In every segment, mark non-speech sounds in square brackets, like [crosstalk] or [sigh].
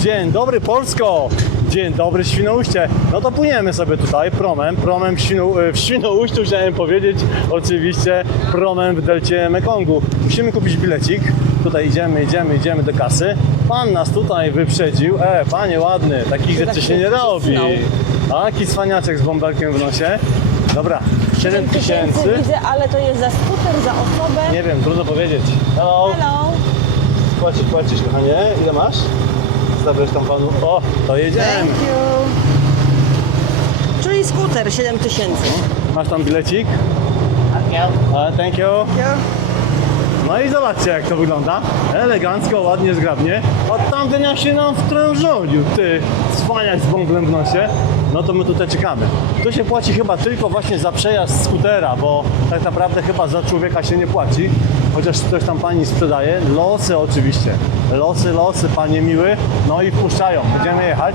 Dzień dobry Polsko! Dzień dobry Świnoujście. No to płyniemy sobie tutaj promem, promem w, w Świnoujściu chciałem powiedzieć, oczywiście promem w delcie Mekongu. Musimy kupić bilecik. Tutaj idziemy, idziemy, idziemy do kasy. Pan nas tutaj wyprzedził. E, panie ładny, takich rzeczy się nie robi. Taki cwaniaczek z bąbelkiem w nosie. Dobra, 7 tysięcy. widzę, ale to jest za skuter, za osobę. Nie wiem, trudno powiedzieć. Hello. Hello. Płacisz, płacisz, kochanie. Ile masz? Zabrać tam panu. O, to jedziemy. Thank you. Czyli skuter 7 tysięcy. Masz tam bilecik? A, thank you. No i zobaczcie jak to wygląda. Elegancko, ładnie, zgrabnie. A tamten jak się nam wtrążolił, ty cwaniak z bąblem w nosie. No to my tutaj czekamy. To się płaci chyba tylko właśnie za przejazd skutera, bo tak naprawdę chyba za człowieka się nie płaci. Chociaż ktoś tam pani sprzedaje. Losy oczywiście. Losy, losy, panie miły. No i wpuszczają. Będziemy jechać.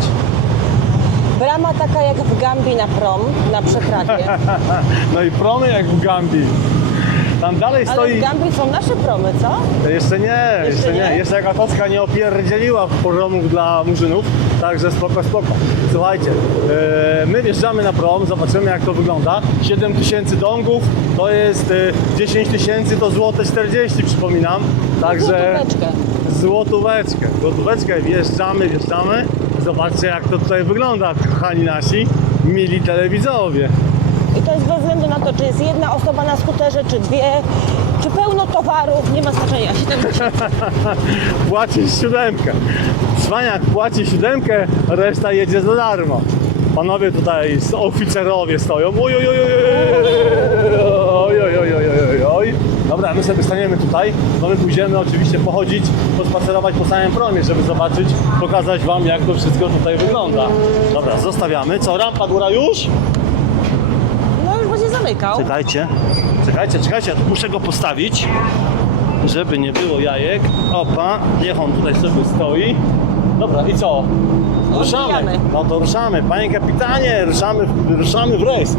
Brama taka jak w Gambii na prom, na przeprawie. [laughs] No i promy jak w Gambii. Tam dalej Ale stoi... w Gambii są nasze promy, co? Jeszcze nie, jeszcze, nie. nie? Jeszcze Agatocka nie opierdzieliła poromów dla murzynów, także spoko, spoko. Słuchajcie, e, my wjeżdżamy na prom, zobaczymy jak to wygląda. 7 tysięcy dongów, to jest e, 10 tysięcy, to złote 40 przypominam. Także Złotóweczkę. złotóweczkę, złotóweczkę, wjeżdżamy, wjeżdżamy. Zobaczcie jak to tutaj wygląda, kochani nasi, mili telewidzowie to jest bez względu na to, czy jest jedna osoba na skuterze, czy dwie, czy pełno towarów, nie ma znaczenia. płaci siódemkę. Cwaniak płaci siódemkę, reszta jedzie za darmo. Panowie tutaj, oficerowie stoją. Oj, oj, oj, oj, oj, oj, oj, oj. Dobra, my sobie staniemy tutaj, no my pójdziemy oczywiście pochodzić, pospacerować po samym promie, żeby zobaczyć, pokazać Wam jak to wszystko tutaj wygląda. Dobra, zostawiamy. Co, rampa góra już? Zamykał. Czekajcie, czekajcie, czekajcie, ja tu muszę go postawić, żeby nie było jajek. Opa, niech on tutaj sobie stoi. Dobra, i co? Ruszamy. No to ruszamy. Panie kapitanie, ruszamy, ruszamy w rejs.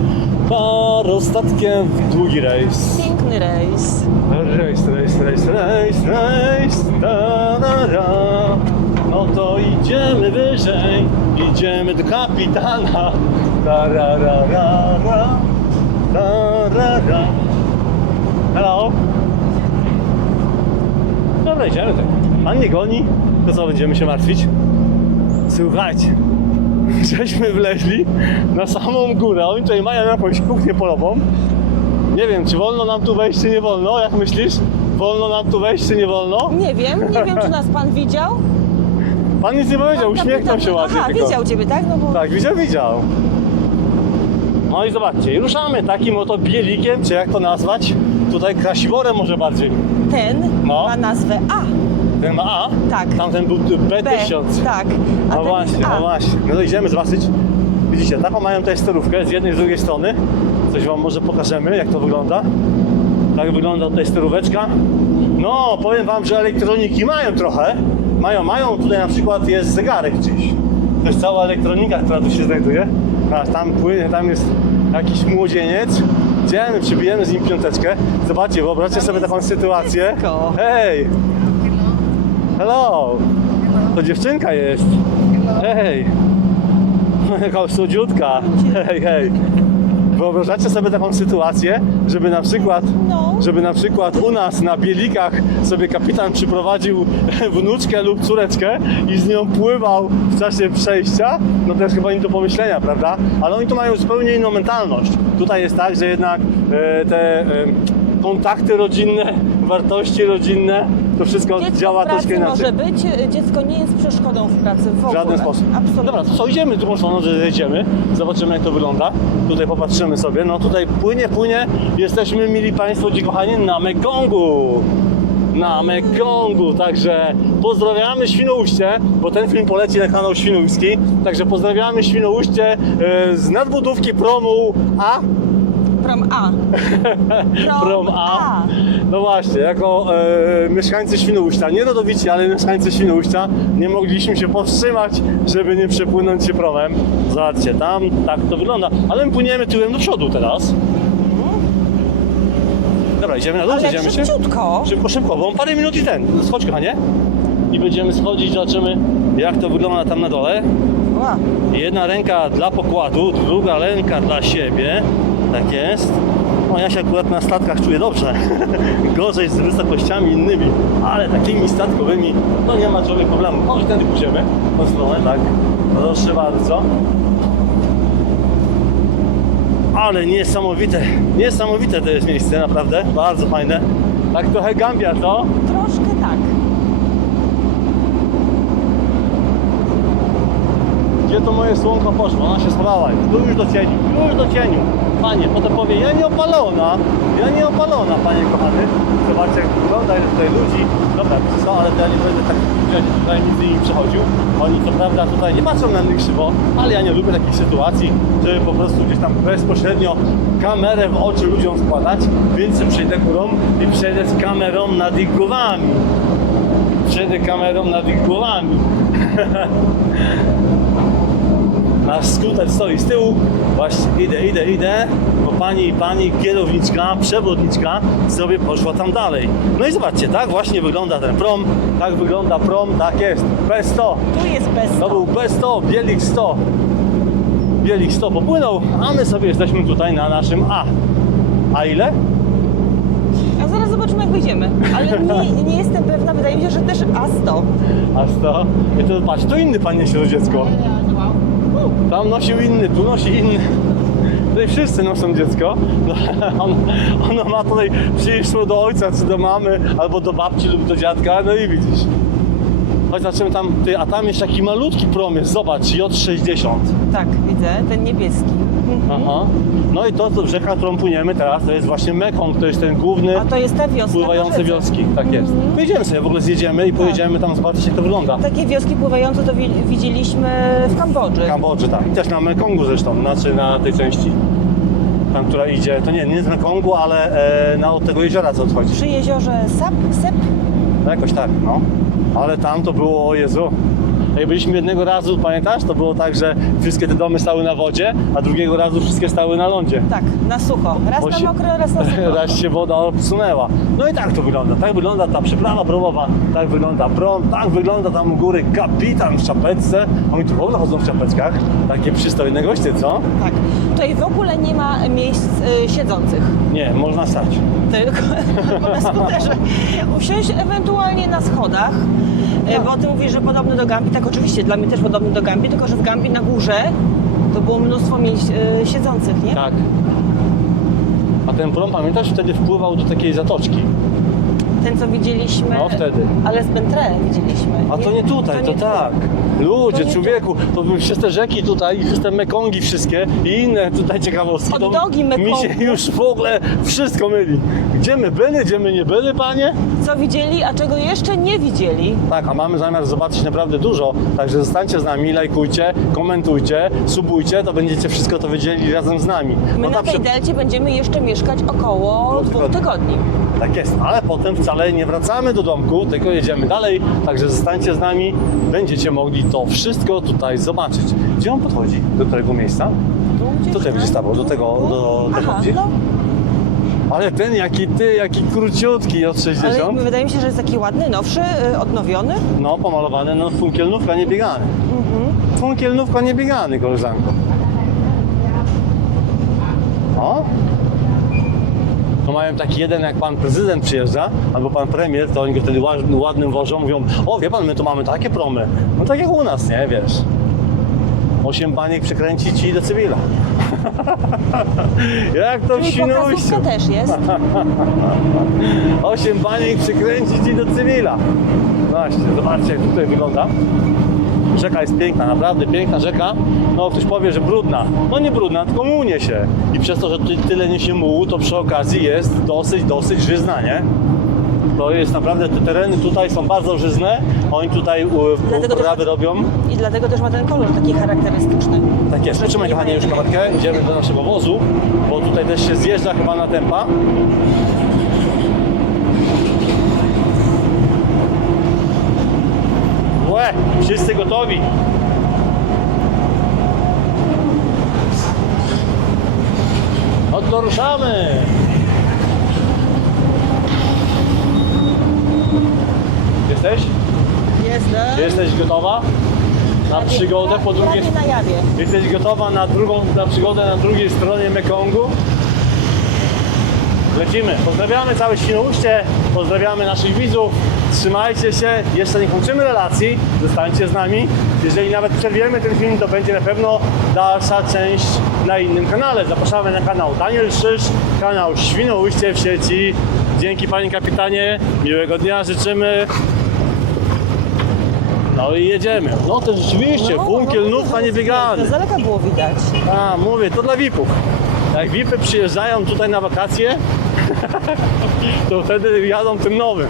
Parostatkiem w długi rejs. Piękny rejs. Rejs, rejs, rejs, rejs, rejs, da, da, da. No to idziemy wyżej, idziemy do kapitana. Da, ra, ra, ra, ra. Da, ra, ra. Hello? Dobra, idziemy tak. Pan nie goni, to co będziemy się martwić? Słuchajcie, [laughs] żeśmy wleźli na samą górę, oni tutaj mają jakąś kuchnię polową. Nie wiem, czy wolno nam tu wejść, czy nie wolno? Jak myślisz? Wolno nam tu wejść, czy nie wolno? Nie wiem, nie wiem, czy nas pan widział. Pan nic nie powiedział, uśmiechnął się ładnie Aha, tylko. widział ciebie, tak? No bo Tak, widział, widział. No i zobaczcie, ruszamy takim oto bielikiem, czy jak to nazwać? Tutaj krasiworem może bardziej. ten No. ma nazwę A. Ten ma A, Tak. tamten był B1000. B, tak. A No ten właśnie, jest A. no właśnie. No to idziemy zobaczyć. Widzicie, taką mają tutaj sterówkę z jednej i z drugiej strony. Coś wam może pokażemy, jak to wygląda. Tak wygląda tutaj steróweczka. No, powiem wam, że elektroniki mają trochę. Mają, mają. Tutaj na przykład jest zegarek gdzieś. To jest cała elektronika, która tu się znajduje. A tam płynie, tam jest jakiś młodzieniec. Idziemy, przybijemy z nim piąteczkę. Zobaczcie, wyobraźcie sobie taką sytuację. Hej! Hello! To dziewczynka jest. Hej! [laughs] Jaka słodziutka. Hej, hej. Wyobrażacie sobie taką sytuację, żeby na przykład, No. żeby na przykład u nas na Bielikach sobie kapitan przyprowadził [laughs] wnuczkę lub córeczkę i z nią pływał w czasie przejścia, no to jest chyba nie do pomyślenia, prawda? Ale oni tu mają zupełnie inną mentalność. Tutaj jest tak, że jednak e, te e, kontakty rodzinne, wartości rodzinne, to wszystko Dziecko działa w pracy troszkę inaczej. może być, dziecko nie jest przeszkodą w pracy w W ogóle. żaden sposób. Absolutnie. Dobra, to co, idziemy drugą stroną, że zejdziemy, zobaczymy jak to wygląda. Tutaj popatrzymy sobie, no tutaj płynie, płynie, jesteśmy, mili Państwo, ci kochani, na Mekongu. Na Mekongu, także pozdrawiamy Świnoujście, bo ten film poleci na kanał Świnoujski, także pozdrawiamy Świnoujście e, z nadbudówki promu A, Prom A. [laughs] Prom, Prom A. No właśnie, jako e, mieszkańcy Świnoujścia, nie rodowici, ale mieszkańcy Świnoujścia, nie mogliśmy się powstrzymać, żeby nie przepłynąć się promem. Zobaczcie, tam tak to wygląda. Ale my płyniemy tyłem do przodu teraz. Dobra, idziemy na dół, Ale zejdziemy się. szybciutko. Szybko, szybko, bo on parę minut i ten. Schodź, kochanie. I będziemy schodzić, zobaczymy jak to wygląda tam na dole. Ła. Jedna ręka dla pokładu, druga ręka dla siebie. Tak jest. Ja się akurat na statkach czuję dobrze. [laughs] Gorzej z wysokościami innymi, ale takimi statkowymi, no nie ma żadnych problemu. Może tędy pójdziemy, tą stronę, tak. Proszę bardzo. Ale niesamowite, niesamowite to jest miejsce, naprawdę. Bardzo fajne. Tak trochę Gambia, co? Troszkę tak. Gdzie to moje słonko poszło? Ona się schowała już. Do cieniu, już do cieniu. Panie, potem powie, ja nie opalona, ja nie opalona, panie kochany. Zobaczcie jak wygląda, ile tutaj ludzi. Dobra, wiecie co, ale to ja nie będę tak tutaj między nimi przechodził. Oni co prawda tutaj nie patrzą na mnie krzywo, ale ja nie lubię takich sytuacji, żeby po prostu gdzieś tam bezpośrednio kamerę w oczy ludziom składać, więc przejdę górą i przejdę z kamerą nad ich głowami. Przejdę kamerą nad ich głowami. [laughs] Nasz skuter stoi z tyłu. Właśnie idę, idę, idę. Bo pani, pani kierowniczka, przewodniczka sobie poszła tam dalej. No i zobaczcie, tak właśnie wygląda ten prom. Tak wygląda prom, tak jest. P100. Tu jest bez To był P100, Bielik 100. Bielik 100 popłynął, a my sobie jesteśmy tutaj na naszym A. A ile? A zaraz zobaczymy jak wyjdziemy. Ale [laughs] nie, nie jestem pewna, wydaje mi się, że też A100. A 100. I to patrz, to inny pan niesie to dziecko. Tam nosił inny, tu nosi inny. Tutaj wszyscy noszą dziecko. No, [laughs] on, ono ma tutaj przyszło do ojca, czy do mamy, albo do babci lub do dziadka, no i widzisz. Chodź zobaczymy tam, a tam jest taki malutki prom jest, zobacz, J60. Tak, widzę, ten niebieski. Aha. No i to, to rzeka, którą płyniemy teraz, to jest właśnie Mekong, to jest ten główny A to jest ta wioska. pływające wioski. Tak jest. Pojedziemy sobie, w ogóle zjedziemy i pojedziemy tam zobaczyć jak to wygląda. Takie wioski pływające to wi- widzieliśmy w Kambodży. W Kambodży, tak. I też na Mekongu zresztą, znaczy na tej części. Tam, która idzie, to nie, nie z Mekongu, ale e, na od tego jeziora co odchodzi. Przy jeziorze Sap, Sep. No jakoś tak, no. Ale tam to było, o Jezu. Jak byliśmy jednego razu, pamiętasz, to było tak, że wszystkie te domy stały na wodzie, a drugiego razu wszystkie stały na lądzie. Tak, na sucho. Raz Bo na się- mokro, raz na sucho. [laughs] Raz się woda obsunęła. No i tak to wygląda. Tak wygląda ta przyprawa promowa, tak wygląda prom, tak wygląda tam u góry kapitan w czapeczce. Oni tu w ogóle chodzą w czapeczkach. Takie przystojne goście, co? Tak. Tutaj w ogóle nie ma miejsc y, siedzących. Nie, można stać. Tylko [laughs] na skuterze. Usiąść ewentualnie na schodach. y, Bo ty mówisz, że podobny do Gambii. Tak, oczywiście, dla mnie też podobny do Gambii, tylko że w Gambii na górze to było mnóstwo miejsc y, siedzących, nie? Tak. A ten prom, pamiętasz, wtedy wpływał do takiej zatoczki. Ten, co widzieliśmy. No, wtedy. Ale z Bentre widzieliśmy. A to nie tutaj, to, nie tak. Ludzie, To nie człowieku, to były przez te rzeki tutaj, i przez te mekongi wszystkie i inne tutaj ciekawostki. Hot to dogi Mi się już w ogóle wszystko myli. Gdzie my byli, gdzie my nie byli, panie? Co widzieli, a czego jeszcze nie widzieli. Tak, a mamy zamiar zobaczyć naprawdę dużo, także zostańcie z nami, lajkujcie, komentujcie, subujcie, to będziecie wszystko to wiedzieli razem z nami. My No na tej przy- delcie będziemy jeszcze mieszkać około Dwóch dwóch tygodni. tygodni. Tak jest, ale potem wcale nie wracamy do domku, tylko jedziemy dalej, także zostańcie z nami, będziecie mogli to wszystko tutaj zobaczyć. Gdzie on podchodzi? Do którego miejsca? Tu Tutaj będzie stawał, do tego- do tego Aha, no, Ale ten jaki ty, jaki króciutki od 60. ale wydaje mi się, że jest taki ładny, nowszy, y, odnowiony. No, pomalowany, no funkielnówka nie biegany. Mhm. Funkielnówka nie biegany, koleżanko. O! Mają taki jeden, jak pan prezydent przyjeżdża, albo pan premier, to oni go wtedy ładnym, wożą, mówią, o wie pan, my tu mamy takie promy. No tak jak u nas, nie, wiesz. Osiem baniek przekręci ci do cywila. [laughs] jak to w Czyli Świnoujściu. pokazówka też jest. [laughs] Osiem baniek przykręci ci do cywila. Właśnie, zobaczcie jak tutaj wygląda. Rzeka jest piękna, naprawdę piękna rzeka. No ktoś powie, że brudna. No nie brudna, tylko munie się. I przez to, że tutaj tyle niesie mułu, to przy okazji jest dosyć, dosyć żyzna, nie? To jest naprawdę, te tereny tutaj są bardzo żyzne. Oni tutaj uprawy robią. I dlatego też ma ten kolor taki charakterystyczny. Tak jest. Trzymaj kochanie już kamerkę, idziemy do naszego wozu, bo tutaj też się zjeżdża chyba na tempa. Łe, wszyscy gotowi. No to ruszamy. Jesteś? Jestem. Jesteś gotowa? na przygodę po drugiej Prawie na jawie. Jesteś gotowa na drugą, na przygodę na drugiej stronie Mekongu? Lecimy. Pozdrawiamy całe Świnoujście, pozdrawiamy naszych widzów. Trzymajcie się, jeszcze nie kończymy relacji, zostańcie z nami. Jeżeli nawet przerwiemy ten film, to będzie na pewno dalsza część na innym kanale. Zapraszamy na kanał Daniel Szysz, kanał Świnoujście w sieci. Dzięki Panie Kapitanie, miłego dnia życzymy. No i jedziemy. No to rzeczywiście, bunkiel nów, a nie biegany. Z daleka było widać. A, mówię, to dla VIP-ów. Jak VIP-y przyjeżdżają tutaj na wakacje, [laughs] to wtedy jadą tym nowym.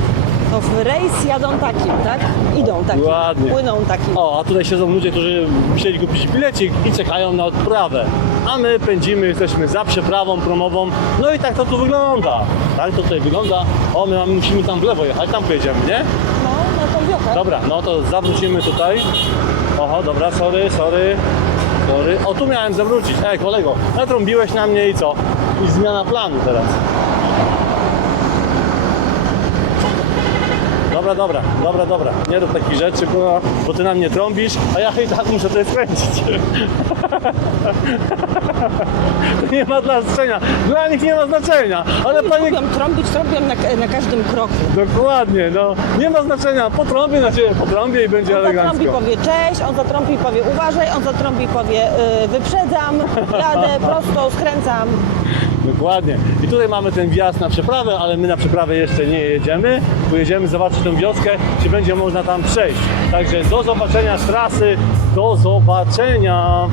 To w rejs jadą takim, tak? Idą takim. Ładnie. Płyną takim. O, a tutaj siedzą ludzie, którzy musieli kupić bilecik i czekają na odprawę. A my pędzimy, jesteśmy za przeprawą promową. No i tak to tu wygląda. Tak to tutaj wygląda. O, my mamy, musimy tam w lewo jechać, tam pojedziemy, nie? No, na tą wiochę. Dobra, no to zawrócimy tutaj. Oho, dobra, sorry, sorry. Sorry. O, tu miałem zawrócić. Ej, kolego, natrąbiłeś na mnie i co? I zmiana planu teraz. Dobra, dobra, dobra, dobra. Nie rób takich rzeczy, bo, bo ty na mnie trąbisz, a ja i tak muszę to skręcić. [laughs] nie ma znaczenia. Dla nich nie ma znaczenia. Ale panie trąbić, trąbią na, na każdym kroku. Dokładnie, no nie ma znaczenia, potrąbię na ciebie, potrąbię i będzie On zatrąbi, elegancko. powie cześć, on zatrąbi, powie uważaj, on zatrąbi, powie y, wyprzedzam, jadę [laughs] prosto, skręcam. Dokładnie. I tutaj mamy ten wjazd na przeprawę, ale my na przeprawę jeszcze nie jedziemy. Pojedziemy zobaczyć tą wioskę, czy będzie można tam przejść. Także do zobaczenia z trasy, do zobaczenia.